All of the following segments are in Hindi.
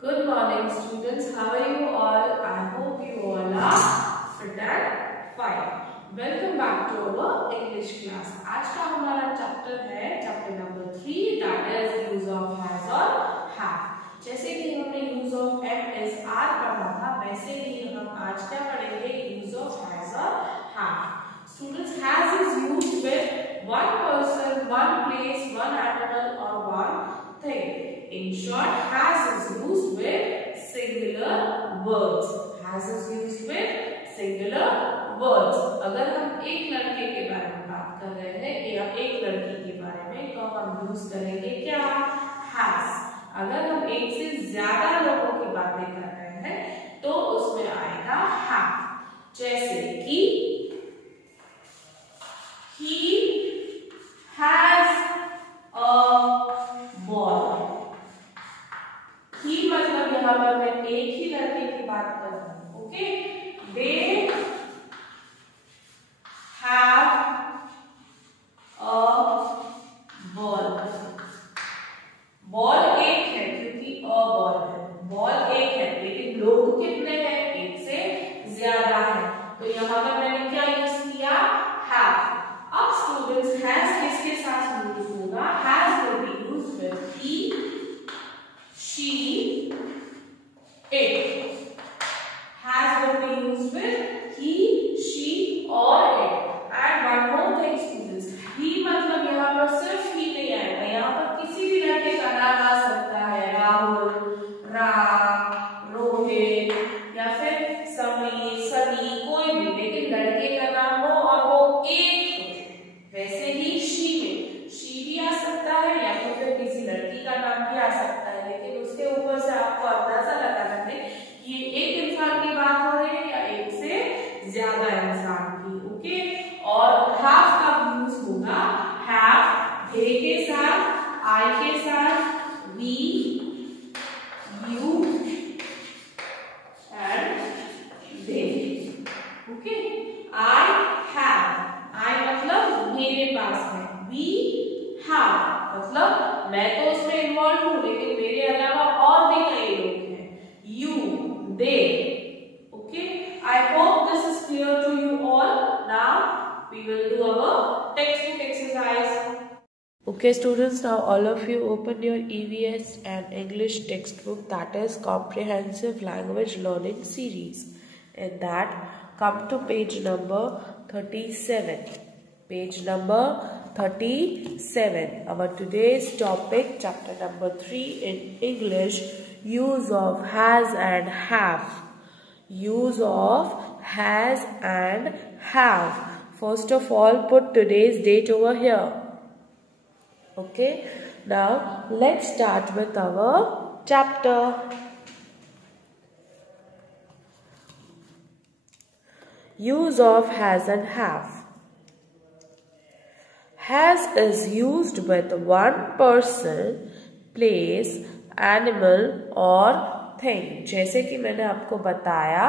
Good morning students, how are you all? I hope you all are fit and fine. Welcome back to our English class. आज का हमारा चैप्टर है chapter number 3 that is use of has और have. जैसे कि हमने use of am is are पढ़ा था वैसे ही हम आज क्या पढ़ेंगे use of has और have. Students, has is used with one person, one place, one animal or one thing. In short, has is used with singular words. Has is used with singular words. अगर हम एक लड़के के बारे में बात कर रहे हैं या एक लड़की के बारे में तो हम यूज करेंगे क्या has. अगर हम एक से ज्यादा लोगों की बातें कर रहे हैं तो उसमें आएगा have. जैसे कि he has a ball. ही मतलब यहाँ पर मैं एक ही लड़के की बात कर रहा हूँ. Okay, they have a ball. Ball एक है क्योंकि अ बॉल है. बॉल एक है लेकिन लोग कितने हैं? एक से ज्यादा है. तो यहाँ पर मैंने क्या यूज किया? हैव. अब स्टूडेंट्स हैज किसके साथ यूज होगा? Has will be used with he, she, it. Has will be used with he, she or it. And one more thing students, he मतलब यहाँ पर सिर्फ ही नहीं आएगा, यहाँ पर किसी भी लड़के का नाम आ सकता है. राहुल, राम, रोहित या फिर समीर, सनी, कोई भी, लेकिन लड़के का नाम हो और वो एक हो. वैसे ही she में she भी आ सकता है या तो फिर किसी लड़की का नाम भी आ सकता है, लेकिन उसके ऊपर से आपको अंदाजा लगाना है कि ये एक इंसान की बात हो रही है या एक से ज्यादा इंसान की. ओके, और have का यूज होगा have they के साथ, I के साथ, we, you and they. Okay, I have, I मतलब मेरे पास है, we have मतलब मैं तो उसमें इन्वॉल्व हूं लेकिन मेरे अलावा और भी कई लोग हैं. You, they. Okay, I hope this is clear to you all. Now we will do our textbook exercise. Okay students, now all of you open your EVS and English textbook, that is Comprehensive Language Learning Series. In that, come to page number 37. Page number 37. Our today's topic, chapter number 3 in English, use of has and have. Use of has and have. First of all, put today's date over here. Okay, now let's start with our chapter. Use of has and have. Has is used with one person, place, animal or thing. जैसे कि मैंने आपको बताया,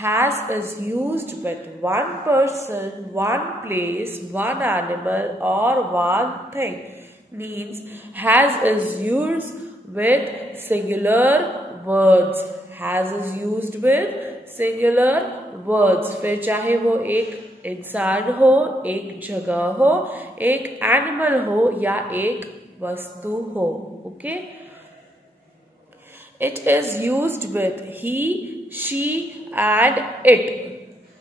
has is used with one person, one place, one animal or one thing. Means has is used with singular words. Has is used with singular words. फिर चाहे वो एक इंसान हो, एक जगह हो, एक एनिमल हो या एक वस्तु हो. Okay, it is used with he, she and it.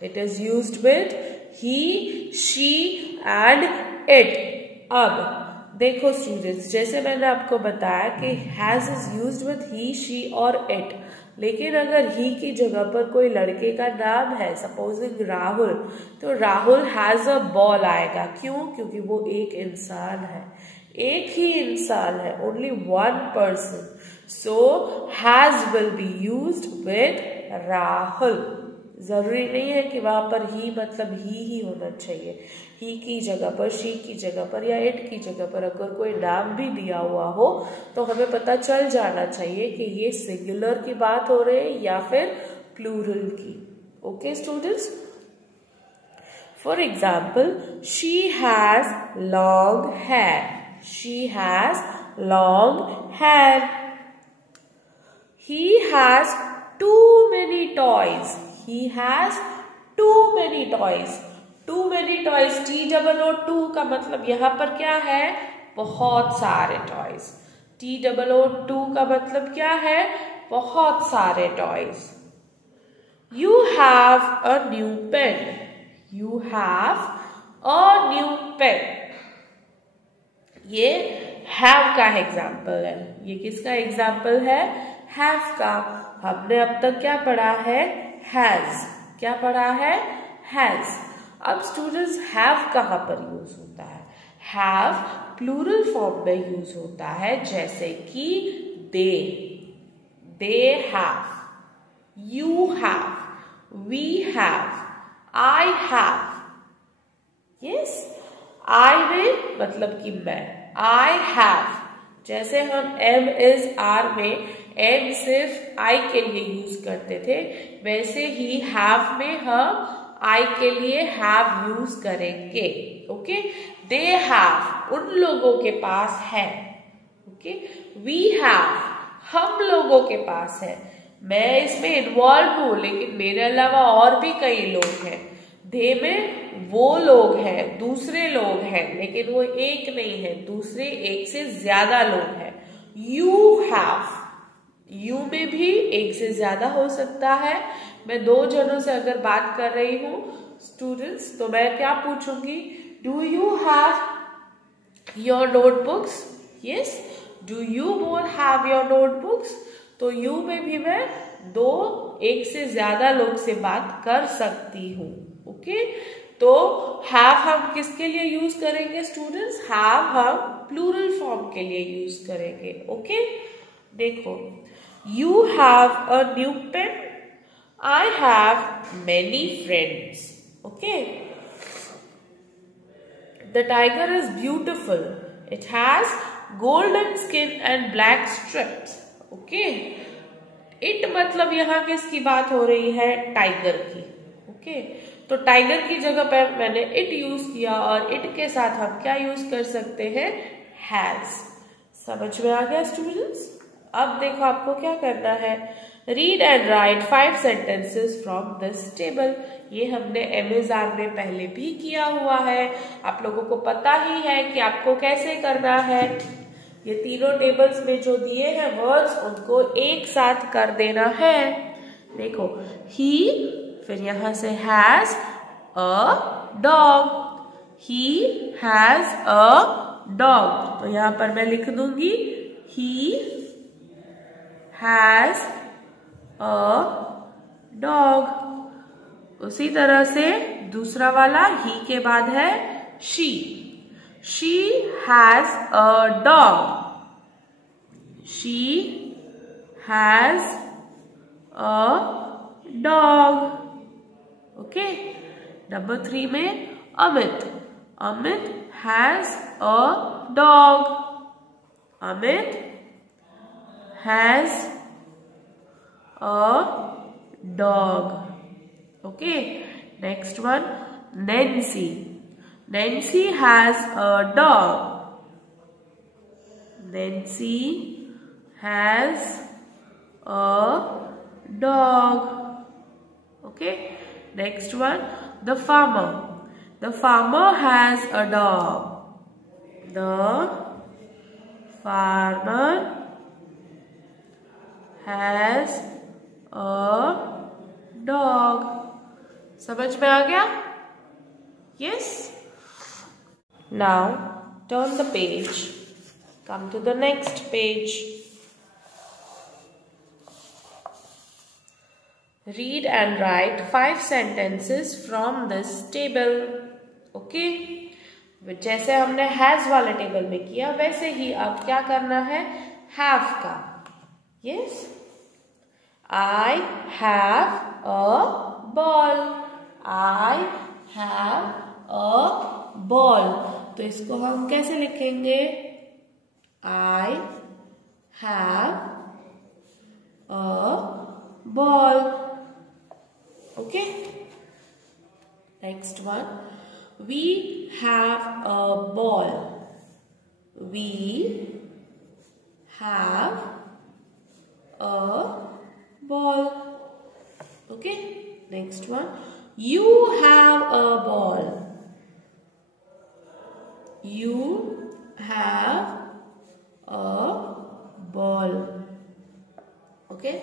It is used with he, she and it. अब देखो स्टूडेंट्स, जैसे मैंने आपको बताया कि has is used with he, she और it. लेकिन अगर ही की जगह पर कोई लड़के का नाम है, सपोजिंग राहुल, तो राहुल हैज अ बॉल आएगा. क्यों? क्योंकि वो एक इंसान है, एक ही इंसान है, only one person. So has will be used with Rahul. जरूरी नहीं है कि वहां पर ही मतलब ही होना चाहिए. ही की जगह पर, शी की जगह पर या इट की जगह पर अगर कोई नाम भी दिया हुआ हो तो हमें पता चल जाना चाहिए कि ये सिंगुलर की बात हो रही है या फिर प्लूरल की. Okay students, for example, she has long hair. She has long hair. He has too many toys. He has too many toys. Too many toys. TOO का मतलब यहाँ पर क्या है? बहुत सारे toys. TOO का मतलब क्या है? बहुत सारे toys. You have a new pen. You have a new pen. ये have का एग्जाम्पल है. ये किसका एग्जाम्पल है? have का. हमने अब तक क्या पढ़ा है? has. क्या पढ़ा है? has. अब स्टूडेंट्स have कहाँ पर यूज होता है? have प्लूरल फॉर्म में यूज होता है, जैसे कि they have, you have, we have, I have. yes, I में मतलब कि मैं. I have. जैसे हम am is are में am सिर्फ I के लिए यूज करते थे, वैसे ही have में हम I के लिए have यूज करेंगे. ओके, they have उन लोगों के पास है. ओके, we have हम लोगों के पास है. मैं इसमें इन्वॉल्व हूं, लेकिन मेरे अलावा और भी कई लोग हैं. they में वो लोग हैं, दूसरे लोग हैं, लेकिन वो एक नहीं है, दूसरे एक से ज्यादा लोग हैं. you have, you में भी एक से ज्यादा हो सकता है. मैं दो जनों से अगर बात कर रही हूँ स्टूडेंट्स, तो मैं क्या पूछूंगी? Do you have your notebooks? Yes. Do you both have your notebooks? तो यू में भी मैं दो, एक से ज्यादा लोग से बात कर सकती हूँ. ओके, तो हैव हम किसके लिए यूज करेंगे स्टूडेंट्स? हैव हम प्लूरल फॉर्म के लिए यूज करेंगे. ओके, देखो, you have a new pen. I have many friends. Okay. The tiger is beautiful. It has golden skin and black stripes. Okay. It मतलब यहाँ किसकी बात हो रही है? टाइगर की. Okay. तो टाइगर की जगह पर मैंने it यूज किया, और it के साथ हम क्या यूज कर सकते हैं? has. समझ में आ गया स्टूडेंट्स? अब देखो आपको क्या करना है. Read and right 5 sentences from this table. ये हमने एमएसआर में पहले भी किया हुआ है. आप लोगों को पता ही है कि आपको कैसे करना है. ये तीनों टेबल्स में जो दिए हैं वर्ड्स, उनको एक साथ कर देना है. देखो, ही, फिर यहां से has a dog. He has a dog. तो यहां पर मैं लिख दूंगी ही हैज अ डॉग. उसी तरह से दूसरा वाला ही के बाद है she. She has a dog. She has a dog. Okay, number 3 में Amit. Amit has a dog. Amit has a dog. Okay, next one, Nancy. Nancy has a dog. Nancy has a dog. Okay, next one, the farmer. The farmer has a dog. The farmer has a dog. समझ में आ गया? Yes. Now turn the page. Come to the next page. Read and write 5 sentences from this table. Okay? जैसे हमने has वाले टेबल में किया, वैसे ही अब क्या करना है? have का. Yes. I have a ball. I have a ball. तो इसको हम कैसे लिखेंगे? I have a ball. Okay. Next one. We have a ball. We have a ball. Okay, next one. You have a ball. You have a ball. Okay,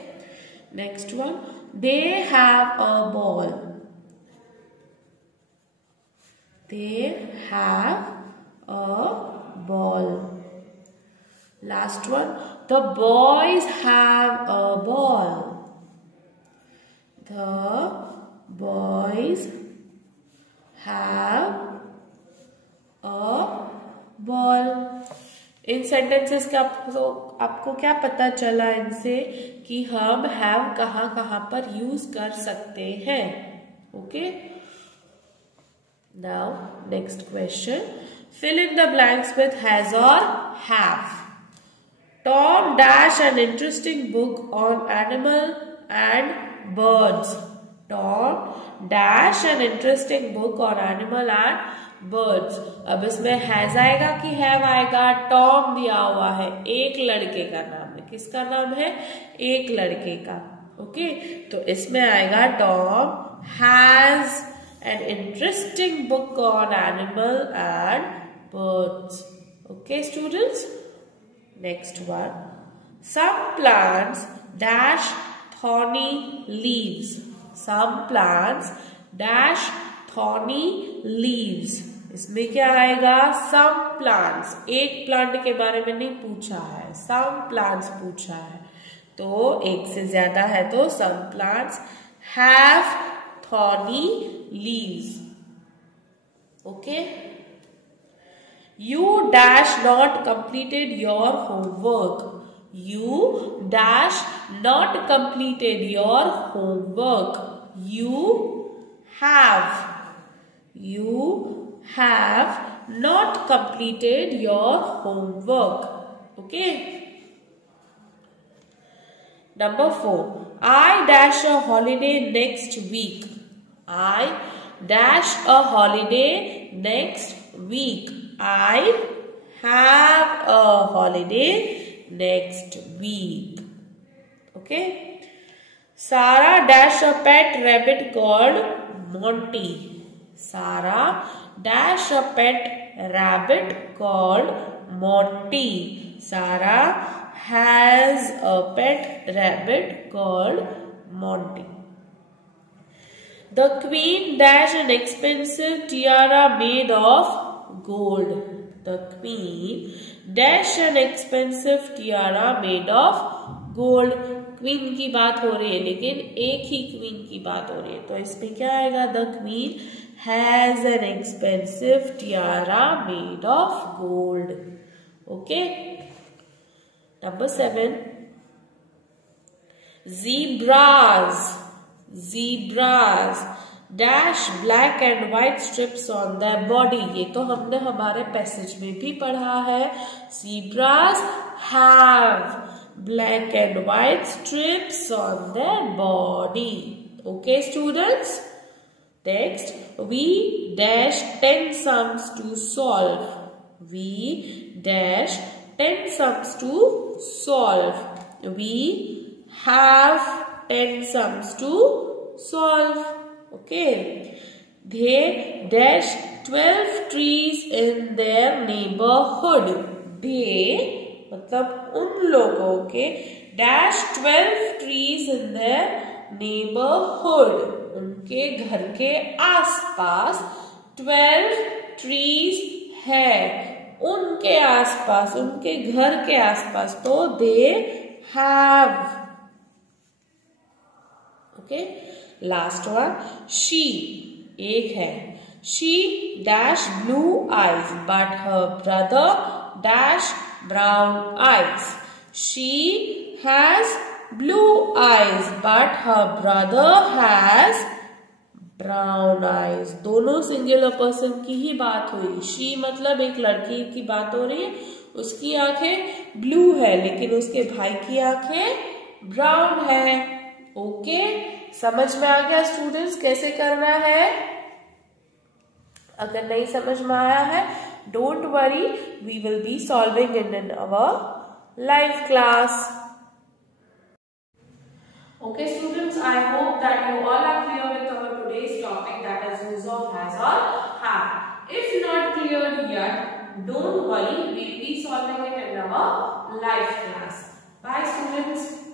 next one. They have a ball. They have a ball. Last one. The boys have a ball. The boys have a ball. In sentences का आपको क्या पता चला इनसे कि हम हैव कहाँ कहाँ पर यूज कर सकते हैं. Okay, now next question. Fill in the blanks with has और have. Tom dash an interesting book on animal and birds. Tom dash an interesting book on animal and birds. अब इसमें हैज आएगा कि हैव आएगा. टॉम दिया हुआ है, एक लड़के का नाम है. किसका नाम है? एक लड़के का. ओके, तो इसमें आएगा Tom has an interesting book on animal and birds. Okay, students. Next one. Some plants dash thorny leaves. Some plants dash thorny leaves. इसमें क्या आएगा? Some plants. एक प्लांट के बारे में नहीं पूछा है, some plants पूछा है. तो एक से ज्यादा है तो some plants have thorny leaves. Okay. You dash not completed your homework. You dash not completed your homework. You have not completed your homework. Okay. Number 4. I dash a holiday next week. I dash a holiday next week. I have a holiday next week. Okay. Sarah dash a pet rabbit called Monty. Sarah dash a pet rabbit called Monty. Sarah has a pet rabbit called Monty. The queen dash an expensive tiara made of gold. The queen dash an expensive tiara made of gold. Queen की बात हो रही है, लेकिन एक ही क्वीन की बात हो रही है, तो इसमें क्या आएगा? The queen has an expensive Tiara made of gold. Okay. Number 7. Zebras dash black and white strips on their body. ये तो हमने हमारे पैसेज में भी पढ़ा है. Zebras have black and white strips on their body. Okay, students. Next, we dash 10 sums to solve. We dash 10 sums to solve. We have 10 sums to solve. Okay. They dash 12 trees in their neighborhood. They मतलब उन लोगों के dash 12 trees in their neighborhood. उनके घर के आसपास 12 trees है. उनके आसपास, उनके घर के आसपास, तो they have. Okay. Last one. She एक है. She dash blue eyes, but her brother dash brown eyes. She has blue eyes, but her brother has brown eyes. दोनों सिंगुलर पर्सन की ही बात हुई. She मतलब एक लड़की की बात हो रही है. उसकी आंखें ब्लू है, लेकिन उसके भाई की आंखें ब्राउन है. ओके, समझ में आ गया स्टूडेंट्स कैसे करना है? अगर नहीं समझ में आया है, don't worry, we will be solving in our live class. Okay students, I hope that you all are clear with our today's topic, that is use of has or have. If not clear yet, don't worry, we'll be solving it in our live class. Bye students.